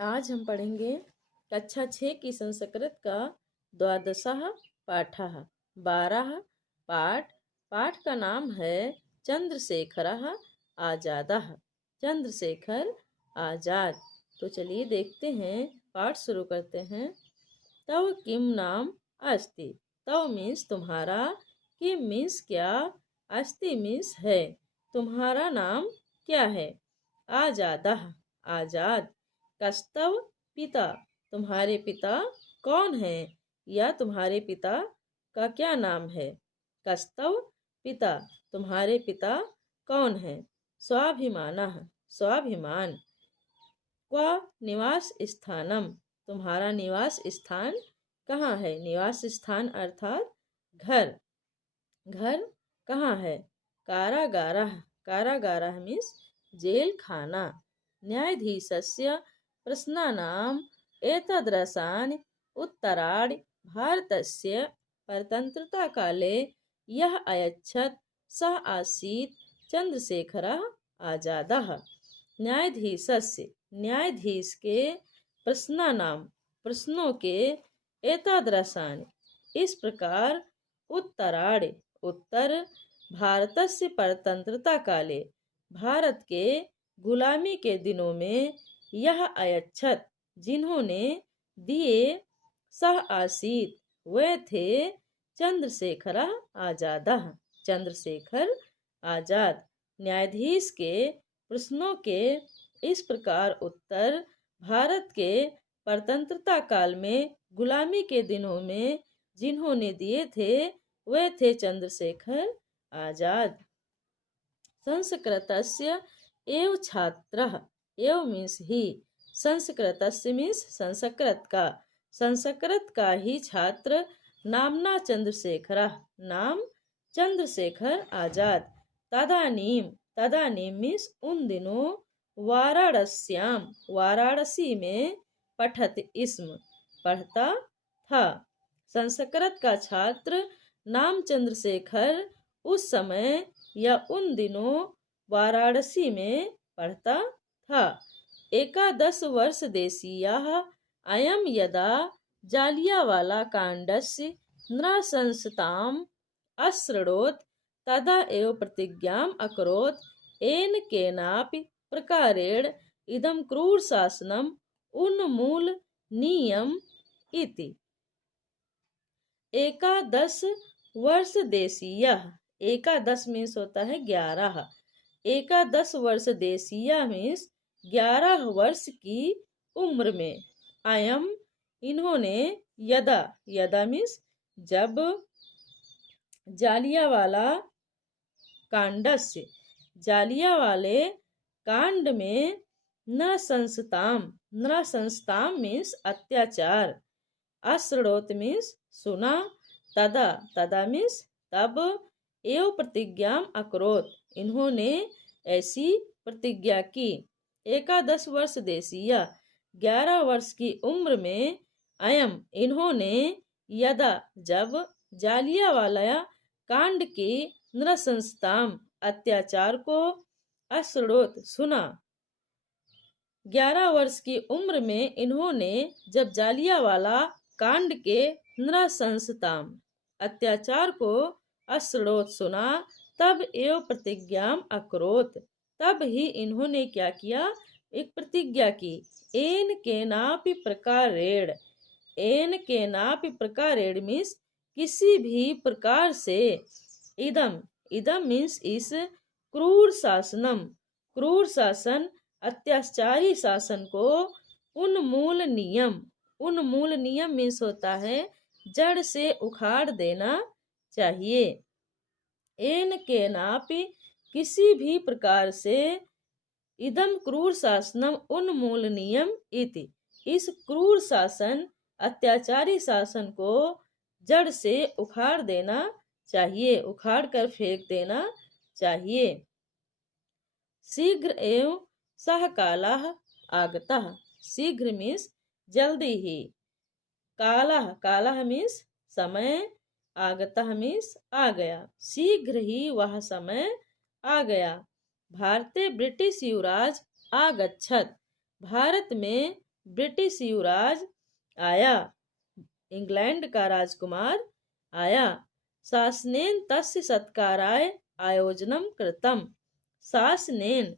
आज हम पढ़ेंगे कक्षा 6 की संस्कृत का 12वां पाठः 12 पाठ। पाठ का नाम है चंद्रशेखरः आजादः। चंद्रशेखर आजाद। तो चलिए देखते हैं, पाठ शुरू करते हैं। तव किम नाम अस्ति। तव मीन्स तुम्हारा, किम मीन्स क्या, अस्ति मीन्स है। तुम्हारा नाम क्या है। आजादः आजाद। कस्तव पिता, तुम्हारे पिता कौन है, या तुम्हारे पिता का क्या नाम है। कस्तव पिता, तुम्हारे पिता कौन है। स्वाभिमानः स्वाभिमान। क्व निवास स्थानम, तुम्हारा निवास स्थान कहाँ है। निवास स्थान अर्थात घर। घर कहाँ है। कारागारः कारागारः मीन्स जेल खाना। न्यायाधीशस्य प्रश्नानाम् एतदृशानि उत्तराणि भारतस्य परतन्त्रताकाले यः अयच्छत् सः आसीत् चन्द्रशेखरः आजादः। न्यायाधीशस्य, न्यायाधीश के, प्रश्नानाम, प्रश्नों के, एतादृशानि, इस प्रकार, उत्तराणि, उत्तर, भारतस्य परतंत्रता काले, भारत के गुलामी के दिनों में, यह अयच्छत, जिन्होंने दिए, सह आसीत, वे थे, चंद्रशेखर आजादः, चंद्रशेखर आजाद। न्यायाधीश के प्रश्नों के इस प्रकार उत्तर, भारत के परतंत्रता काल में गुलामी के दिनों में जिन्होंने दिए थे, वे थे चंद्रशेखर आजाद। संस्कृतस्य एव छात्रः, एव मीन्स ही, संस्कृतस्य मीन्स संस्कृत का, संस्कृत का ही छात्र, नामना चंद्रशेखरः, नाम चंद्रशेखर आजाद। तदानीम, तदानीम मीन्स उन दिनों, वाराणस्याम, वाराणसी में, पठत इसम, पढ़ता था। संस्कृत का छात्र नाम चंद्रशेखर उस समय या उन दिनों वाराणसी में पढ़ता था। 11 वर्ष देशीयः अयं यदा जालियावाला कांडस्य नृशंसताम् अशृणोत् तदा एव प्रतिज्ञाम् अकरोत् येन केनापि प्रकारेण इदं क्रूर शासनम् उन्मूलनीयम् इति। 11 वर्ष देशीयः, 11 मीन्स होता है 11। 11 वर्ष देशीय मीन्स 11 वर्ष की उम्र में, अयम इन्होंने, यदा, यदा मीन्स जब, जालियावाला कांडस्य, जालियावाले कांड में, नृशंसताम, नृशंसताम मीन्स अत्याचार, अशृणोत मीन्स सुना, तदा, तदा मीन्स तब, एव प्रतिज्ञा अकरोत, इन्होंने ऐसी प्रतिज्ञा की। 11 वर्ष देशीय, 11 वर्ष की उम्र में, अयम इन्होंने, यदा जब, जालियावाला कांड की, नृशंसताम अत्याचार को, अशृणोत सुना। 11 वर्ष की उम्र में इन्होंने जब जालियावाला कांड के नृशंसताम अत्याचार को, अशृणोत सुना, तब एव प्रतिज्ञाम अकरोत, तब ही इन्होंने क्या किया, एक प्रतिज्ञा की। एन केनापि प्रकारेण, एन केनापि प्रकारेण मीन्स किसी भी प्रकार से, इदम, इदम मीन्स इस, क्रूर शासनम, क्रूर शासन, अत्याचारी शासन को, उन्मूल नियम, उन्मूल नियम मीन्स होता है जड़ से उखाड़ देना चाहिए। एन के नापि किसी भी प्रकार से, इदम क्रूर शासनम उन्मूलनीयम इति, इस क्रूर शासन, अत्याचारी शासन को जड़ से उखाड़ देना चाहिए, उखाड़ कर फेंक देना चाहिए। शीघ्र एवं सह कालः आगतः, शीघ्र मीन्स जल्दी ही, कालः, कालः मीन्स समय, आगतः मीन्स आ गया, शीघ्र ही वह समय आ गया। भारतीय ब्रिटिश युवराज आगच्छत, भारत में ब्रिटिश युवराज आया, इंग्लैंड का राजकुमार आया। शासनेन तस्य सत्काराय आयोजनम कृतम। शासनेन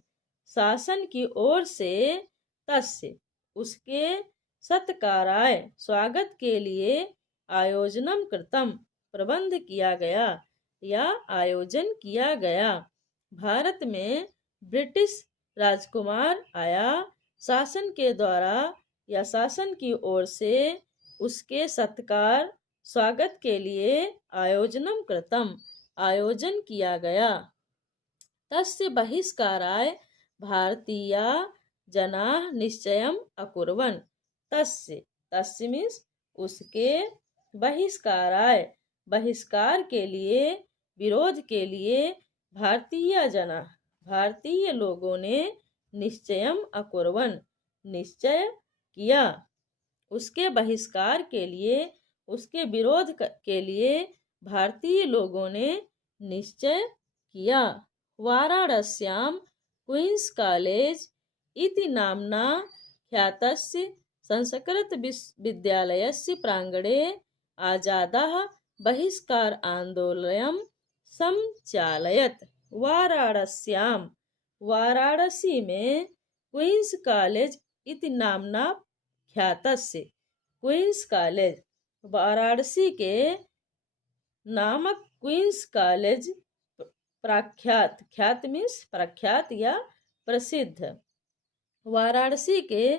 शासन की ओर से, तस्य उसके, सत्काराय स्वागत के लिए, आयोजनम कृतम प्रबंध किया गया या आयोजन किया गया। भारत में ब्रिटिश राजकुमार आया, शासन के द्वारा या शासन की ओर से उसके सत्कार स्वागत के लिए आयोजनम कृतम आयोजन किया गया। तस्य बहिष्काराय भारतीया जनाः निश्चयम् अकुर्वन्। तस्य तस्य मीन्स उसके, बहिष्काराय बहिष्कार के लिए, विरोध के लिए, भारतीय जना भारतीय लोगों ने, निश्चयम अकुर्वन् निश्चय किया। उसके बहिष्कार के लिए, उसके विरोध के लिए भारतीय लोगों ने निश्चय किया। वाराणस्यां क्वींस कॉलेज इति नाम्ना ख्यातस्य संस्कृत विद्यालयस्य प्रांगणे आजादाः बहिष्कार आंदोलनं संचालयत्। वाराणस्यां वाराणसी में, क्वींस कॉलेज इति नाम्ना ख्यातस्य क्वींस कॉलेज वाराणसी के नामक क्वींस कॉलेज प्रख्यात, ख्यात मीन्स प्रख्यात या प्रसिद्ध, वाराणसी के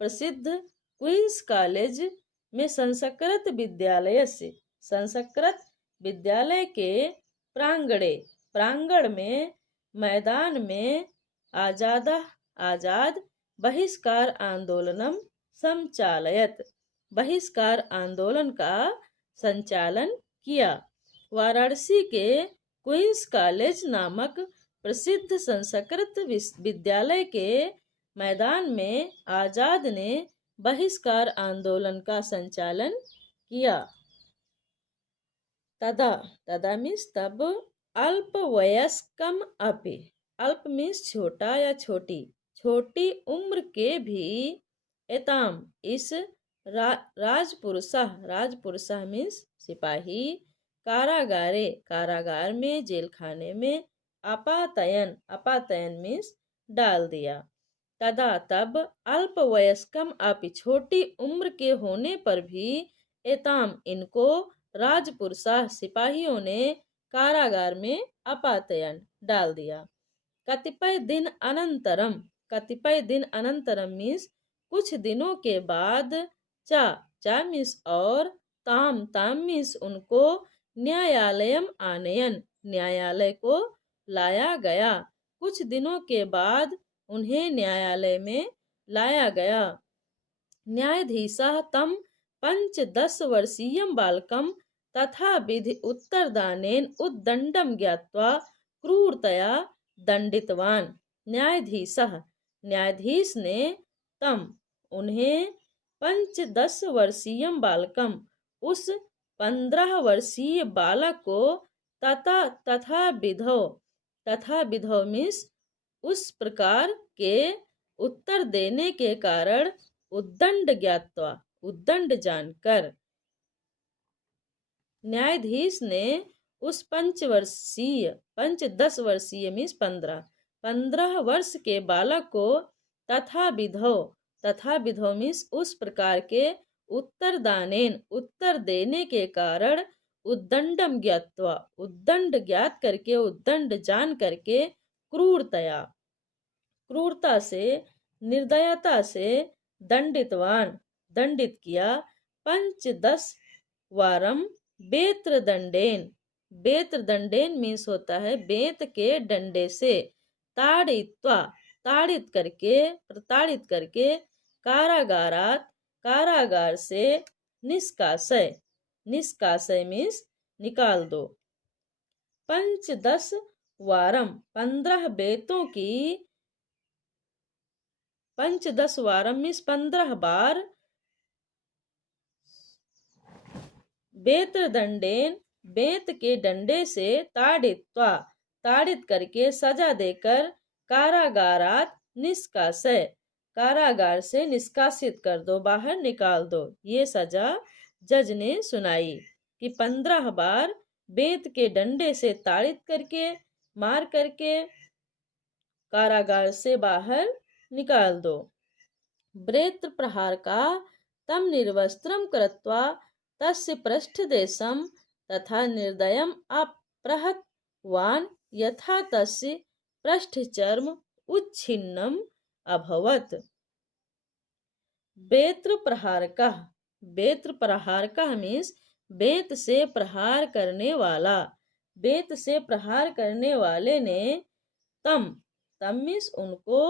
प्रसिद्ध क्वींस कॉलेज में संस्कृत विद्यालय से, संस्कृत विद्यालय के प्रांगण में, मैदान में, आजाद बहिष्कार आंदोलनम संचालयत बहिष्कार आंदोलन का संचालन किया। वाराणसी के क्वींस कॉलेज नामक प्रसिद्ध संस्कृत विद्यालय के मैदान में आजाद ने बहिष्कार आंदोलन का संचालन किया। तदा मीन्स तब, अल्पवयस्कम अपि, अल्प मीन्स छोटा या छोटी, छोटी उम्र के भी, एताम इस, राजपुरुषः मीन्स सिपाही, कारागारे कारागार में, जेल खाने में, अपातयन मीन्स डाल दिया। तदा तब, अल्पवयस्कम अपि छोटी उम्र के होने पर भी, एताम इनको, राजपुरुषः सिपाहियों ने, कारागार में अपातयन डाल दिया। कतिपय दिन अनंतरम मीन्स कुछ दिनों के बाद, चा मीन्स और, ताम मीन्स उनको, न्यायालयम आनयन न्यायालय को लाया गया। कुछ दिनों के बाद उन्हें न्यायालय में लाया गया। न्यायाधीशः तं 15 वर्षीयं बालकं तथा विधि उत्तरदानेन उद्दंडं ज्ञात्वा क्रूरतया दंडितवान। न्यायाधीश ने, तम उन्हें, 15 वर्षीयं बालकम उस 15 वर्षीय बालक को, तथा विधो मीन्स उस प्रकार के, उत्तर देने के कारण, उद्दंड ज्ञात्वा उद्दंड जानकर। न्यायाधीश ने उस 10 वर्षीय मीन्स 15 वर्ष के बालक को, तथा विधो मीन्स उस प्रकार के, उत्तर देने के कारण, उद्दंडम ज्ञात्वा उद्दंड ज्ञात करके, उद्दंड जान करके, क्रूरता से, निर्दयता से, दंडित किया। 15 वारम बेत्रदंडेन मीन्स होता है बेत के डंडे से, प्रताड़ित करके, कारागार से, निष्कासय मीन्स निकाल दो। 15 वारम 15 बेतों की, 15 वारम मीन्स 15 बार, बेत्रदंडेन बेत के डंडे से, ताड़ित करके, सजा देकर, कारागारात निष्कासय कारागार से निष्कासित कर दो, बाहर निकाल दो। ये सजा जज ने सुनाई कि 15 बार बेत के डंडे से ताड़ित करके, मार करके कारागार से बाहर निकाल दो। ब्रेत्र प्रहार का तम निर्वस्त्रम कृत्वा तस्य पृष्ठदेशम तथा निर्दयम अप्रहतवान यथा तस्य पृष्ठचर्म उच्छिन्नम अभवत। बेत्र प्रहार का, बेत्र प्रहार का मीन्स बेत से प्रहार करने वाला, बेत से प्रहार करने वाले ने तम, तम मीन्स उनको,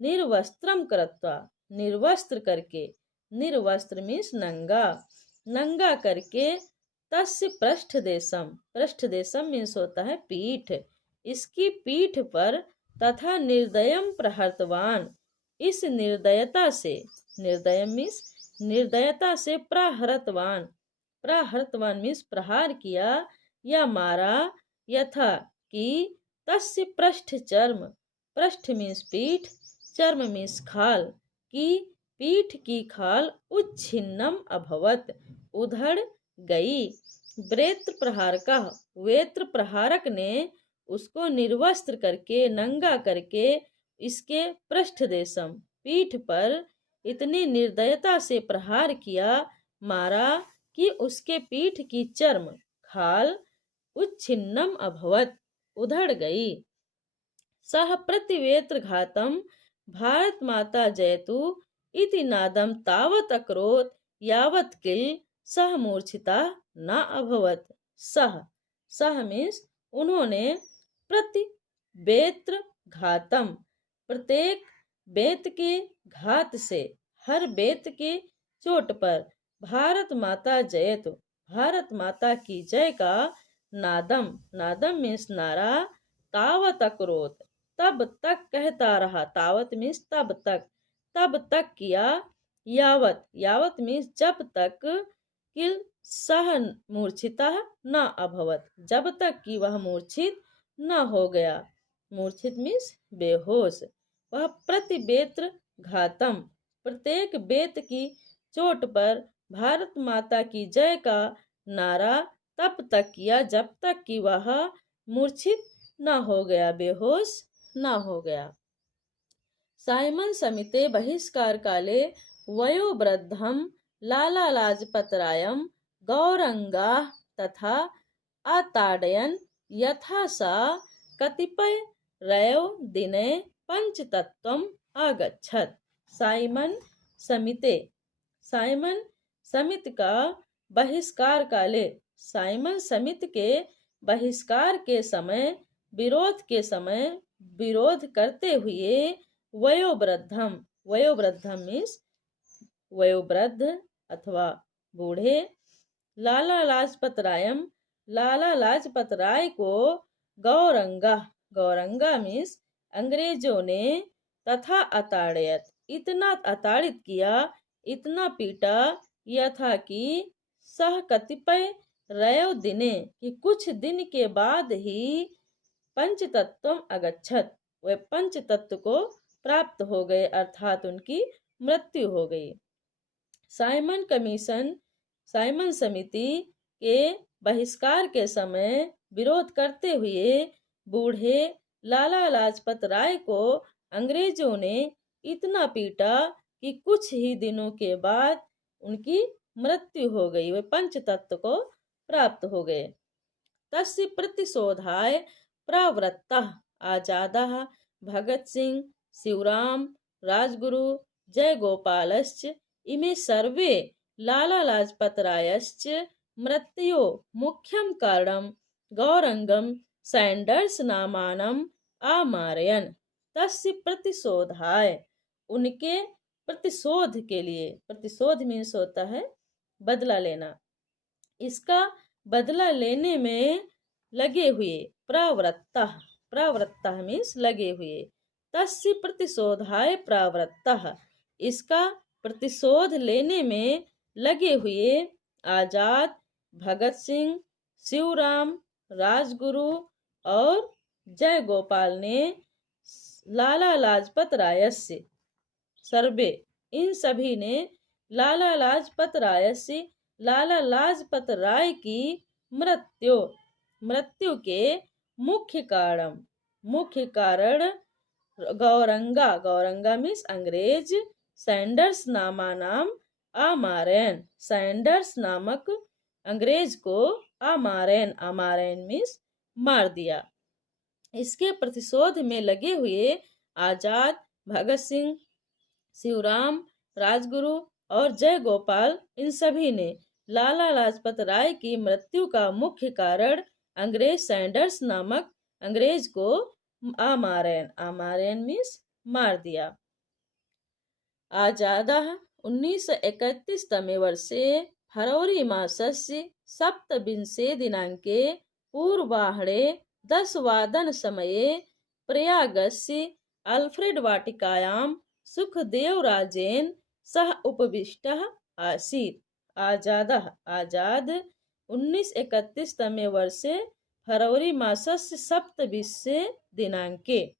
निर्वस्त्रम कृत्वा, निर्वस्त्र करके, निर्वस्त्र मीन्स नंगा, नंगा करके, तस्य पृष्ठदेशम, पृष्ठदेशम मीन्स होता है पीठ, इसकी पीठ पर, तथा निर्दयम प्रहर्तवान, इस निर्दयता से, निर्दय मीन्स निर्दयता से, प्रहरतवान, प्रहरतवान मीन्स प्रहार किया या मारा, यथा कि तस्य पृष्ठ चर्म, पृष्ठ मीन्स पीठ, चर्म मीन्स खाल, की पीठ की खाल उच्छिन्नम अभवत, उधड़ गई। ब्रेत्र प्रहार का, वेत्र प्रहारक ने उसको निर्वस्त्र करके, नंगा करके, इसके पृष्ठ देशम, पीठ पर इतनी निर्दयता से प्रहार किया, मारा कि उसके पीठ की चर्म, खाल उच्छिन्नम अभवत, उधड़ गई। सह प्रतिवेत्र घातम भारत माता जयतु इति नादम तावत अकरोत यावत किल सह मूर्छिता न अभवत। सह, सह मीन्स उन्होंने, प्रति बेत्र घातम, प्रत्येक बेत के घात से, हर बेत के चोट पर, भारत माता जयतु, भारत माता की जय का, नादम, नादम मीन्स नारा, तावत अकरोत, तब तक कहता रहा, तावत मीन्स तब तक किया, यावत, यावत मीन्स जब तक, किल सह मूर्छिता न अभवत, जब तक कि वह मूर्छित न हो गया, मूर्छित मीन्स बेहोश। वह प्रति बेत्र घातम, प्रत्येक बेत की चोट पर भारत माता की जय का नारा तब तक किया जब तक कि वह मूर्छित न हो गया, बेहोश न हो गया। साइमन समिते बहिष्कार काले वयोवृद्धम लाला लाजपत रायम गौरंगा तथा अताडयन यथा सा कतिपय रयो दिने पंचतत्वम आगच्छत। साइमन समिते, साइमन समित का बहिष्कार काले, साइमन समित के बहिष्कार के समय, विरोध के समय, विरोध करते हुए, वयोवृद्धम, वयोवृद्धम मीन्स वयोवृद्ध अथवा बूढ़े, लाला लाजपत रायम, लाला लाजपत राय को, गौरंगा, गौरंगा मीन्स अंग्रेजों ने, तथा अताड़यत, इतना अताड़ित किया, इतना पीटा, यथा कि सह कतिपय रयो दिने, कि कुछ दिन के बाद ही, पंचतत्व अगच्छत, वे पंच तत्व को प्राप्त हो गए, अर्थात उनकी मृत्यु हो गई। साइमन कमीशन, साइमन समिति के बहिष्कार के समय विरोध करते हुए बूढ़े लाला लाजपत राय को अंग्रेजों ने इतना पीटा कि कुछ ही दिनों के बाद उनकी मृत्यु हो गई, वे पंच तत्व को प्राप्त हो गए। तस्य प्रतिशोधाय प्रवृत्तः आजादः भगत सिंह, शिवराम, राजगुरु, जय गोपालश्च इमे सर्वे लाला लाजपत रायश्च मृत्यो मुख्यम कारणम गौरंगम सैंडर्स नामानम आमारयन। तस्य प्रतिशोधाय, उनके प्रतिशोध के लिए, प्रतिशोध मीन्स होता है बदला लेना, इसका बदला लेने में लगे हुए, प्रवृत्तः, प्रवृत्तः मीन्स लगे हुए, तस्य प्रतिशोधाय प्रवृत्तः, इसका प्रतिशोध लेने में लगे हुए आजाद, भगत सिंह, शिवराम, राजगुरु और जय गोपाल ने लाला लाजपत राय से, सर्वे, इन सभी ने लाला लाजपत राय की मृत्यु मृत्यु के मुख्य कारण गौरंगा मीन्स अंग्रेज, सैंडर्स नामक अंग्रेज को अमारेन मीन्स मार दिया। इसके प्रतिशोध में लगे हुए आजाद, भगत सिंह, शिवराम, राजगुरु और जय गोपाल, इन सभी ने लाला लाजपत राय की मृत्यु का मुख्य कारण अंग्रेज सैंडर्स नामक अंग्रेज को अमारेन मीन्स मार दिया। आजादः 1931 तमे वर्षे फरवरी मासस्य सप्तविंशे दिनाङ्के पूर्वाह्णे 10 समये प्रयागस्य अल्फ्रेड वाटिकायां सुखदेवराजेन सह उपविष्टः आसीत्। आजाद 1931 तमे वर्षे फरवरी मासस्य सप्तविंशे दिनाङ्के,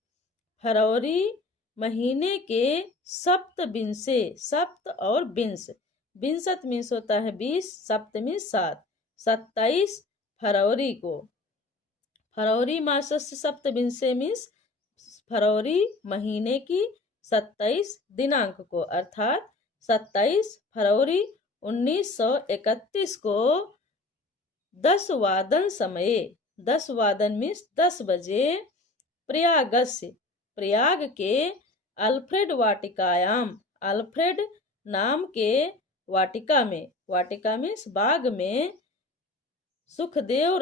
फरवरी महीने के सप्तविंशे, सप्त और विंशत मीन्स होता है 20, सप्त मीन्स 7, 27 फरवरी को, फरवरी मासस्य सप्तविंशे मीन्स फरवरी महीने की 27 दिनांक को, अर्थात 27 फरवरी 1931 को 10 वादन समये, 10 वादन मीन्स 10 बजे, प्रयाग के अल्फ्रेड वाटिकायाम, अल्फ्रेड नाम के वाटिका में, वाटिका मीन्स बाग में, सुखदेव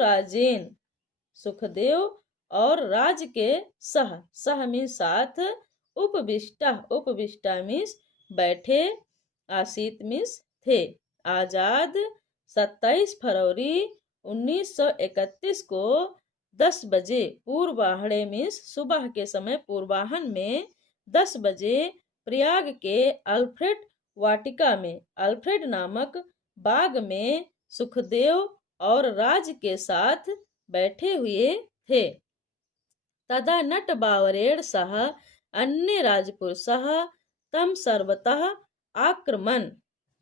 और राज के सह मीन्स साथ, उपविष्टा मीन्स बैठे, आसीत मीन्स थे। आजाद 27 फरवरी 1931 को 10 बजे पूर्वाह्णे मीन्स सुबह के समय, पूर्वाहन में 10 बजे प्रयाग के अल्फ्रेड वाटिका में, अल्फ्रेड नामक बाग में सुखदेव और राज के साथ बैठे हुए थे। तदा नटबावरेण सह अन्य राजपुरुषः तम सर्वतः आक्रमण।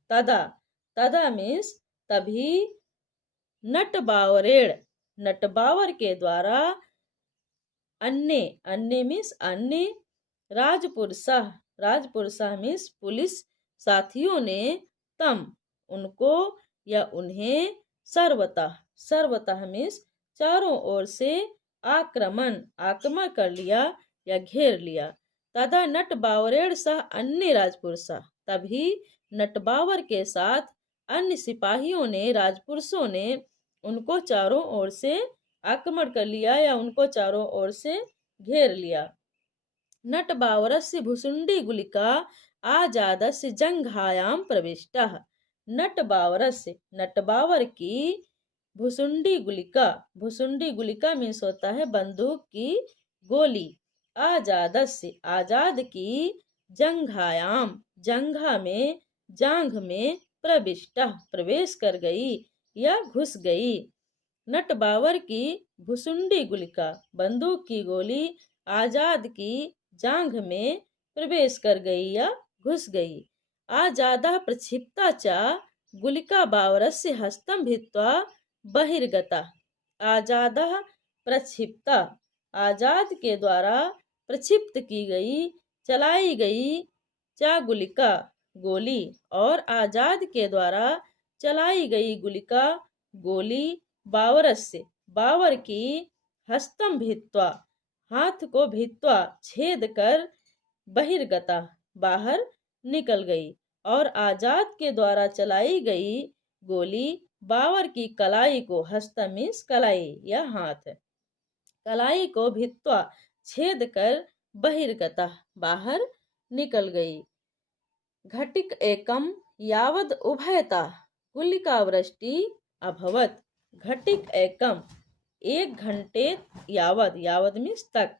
तदा मीन्स तभी, नटबावर के द्वारा, अन्य मीन्स अन्य, राजपुरुषः मीन्स पुलिस साथियों ने, तम उनको या उन्हें, सर्वतः मीन्स चारों ओर से, आक्रमण कर लिया या घेर लिया। तदा नटबावरेण सह अन्य राजपुरुषः, तभी नटबावर के साथ अन्य सिपाहियों ने, राजपुरुषों ने उनको चारों ओर से आक्रमण कर लिया या उनको चारों ओर से घेर लिया। नटबावरस्य भुसुंडी गुलिका आजादस्य जंघायां प्रविष्टः। नटबावर की भुसुंडी गुलिका मीन्स होता है बंदूक की गोली, आजाद की जंघायाम, जांघ में प्रवेश कर गई या घुस गई। नटबावर की भुसुंडी गुलिका, बंदूक की गोली, आजाद की जांघ में प्रवेश कर गई या घुस गई। आजादः प्रक्षिप्ता च गुलिका बावरस्य हस्तं भित्त्वा बहिर्गता। आजादः प्रक्षिप्ता, आजाद के द्वारा प्रक्षिप्त की गई, चलाई गई, चा गुलिका गोली, और आजाद के द्वारा चलाई गई गुलिका गोली, बावर की, हस्तम भित्त्वा हाथ को, भित्त्वा छेद कर, बहिर्गता बाहर निकल गई, और आजाद के द्वारा चलाई गई गोली बावर की कलाई को, हस्त मीन्स कलाई या हाथ, कलाई को भित्त्वा छेद कर, बहिर्गता बाहर निकल गई। घटिक एकम यावद उभयता गुलिकावृष्टि अभवत। घटिक एकम 1 घंटे, यावद मीन्स तक,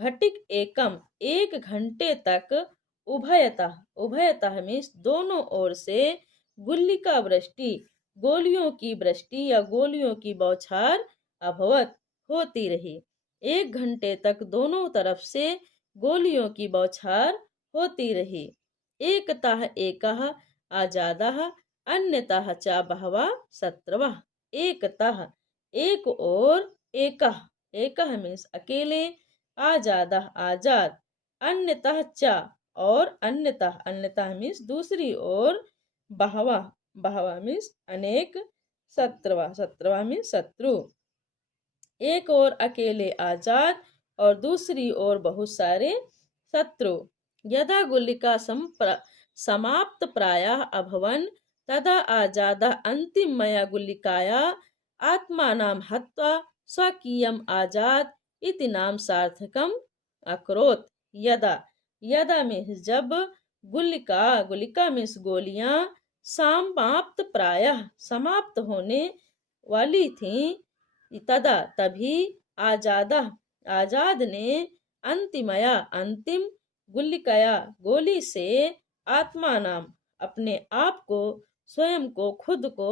घटिक एकम 1 घंटे तक, उभयतः मीन्स दोनों ओर से, गुल्लिका वृष्टि गोलियों की वृष्टि या गोलियों की बौछार, अभवत होती रही। 1 घंटे तक दोनों तरफ से गोलियों की बौछार होती रही। एकतः एकः आजादः अन्यतः च बहवः शत्रवः। एकतः एक और, एकः एकः मीन्स अकेले, आजादः आजाद, अन्यतः च और, अन्यतः अन्यतः मीन्स दूसरी ओर, बहवः बहवः मीन्स अनेक, शत्रवः शत्रवः मीन्स शत्रु। एक और अकेले आजाद और दूसरी ओर बहुत सारे शत्रु। यदा गुलिका समाप्त प्रायः अभवन् तदा आजादः अन्तिमया गुलिकाया आत्मानं हत्वा स्वकीयम् आजाद इति नाम सार्थकम् अकरोत्। यदा यदा मीन्स जब, गुलिका गुलिका मीन्स गोलियां, समाप्त प्रायः समाप्त होने वाली थीं, तदा तभी आजाद आजाद ने अंतिमया अंतिम, गुलिकया गोली से, आत्मा नाम अपने आप को, स्वयं को खुद को,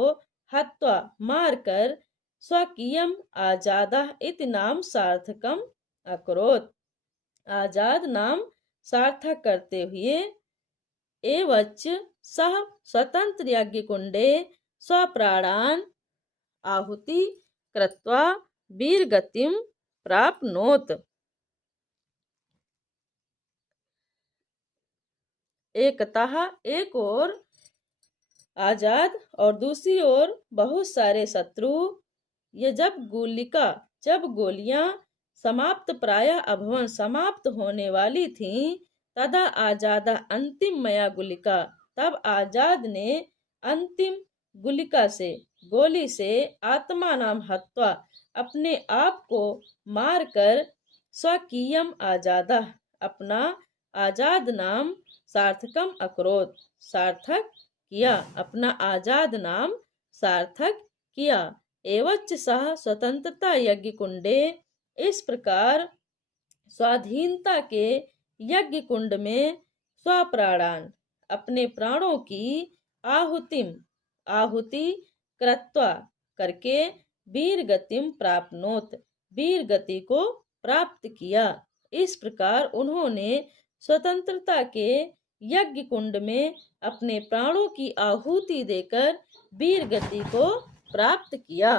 हत्वा मारकर, स्वकीयम आजाद इति नाम सार्थकम अकरोत् आजाद नाम सार्थक करते हुए, एवच सह स्वतंत्र यज्ञ कुंडे स्वप्राणान आहुति कृत्वा वीरगतिम प्राप्नोत। एकतः एक और आजाद और दूसरी ओर बहुत सारे शत्रु। ये जब गोलियां समाप्त प्रायः अभवन समाप्त होने वाली थीं, तदा आजाद अंतिम मया गुलिका तब आजाद ने अंतिम गुलिका से गोली से, आत्मा नाम हत्वा अपने आप को मारकर, स्वकीयम आजादा अपना आजाद नाम सार्थकम अकरोत सार्थक किया, अपना आजाद नाम सार्थक किया। एवच सह स्वतंत्रता यज्ञ कुंडे इस प्रकार स्वाधीनता के यज्ञ कुंड में स्वप्राणान अपने प्राणों की आहुति कृत्वा करके वीर गतिम प्राप्नोत वीर गति को प्राप्त किया। इस प्रकार उन्होंने स्वतंत्रता के यज्ञ कुंड में अपने प्राणों की आहुति देकर वीर गति को प्राप्त किया।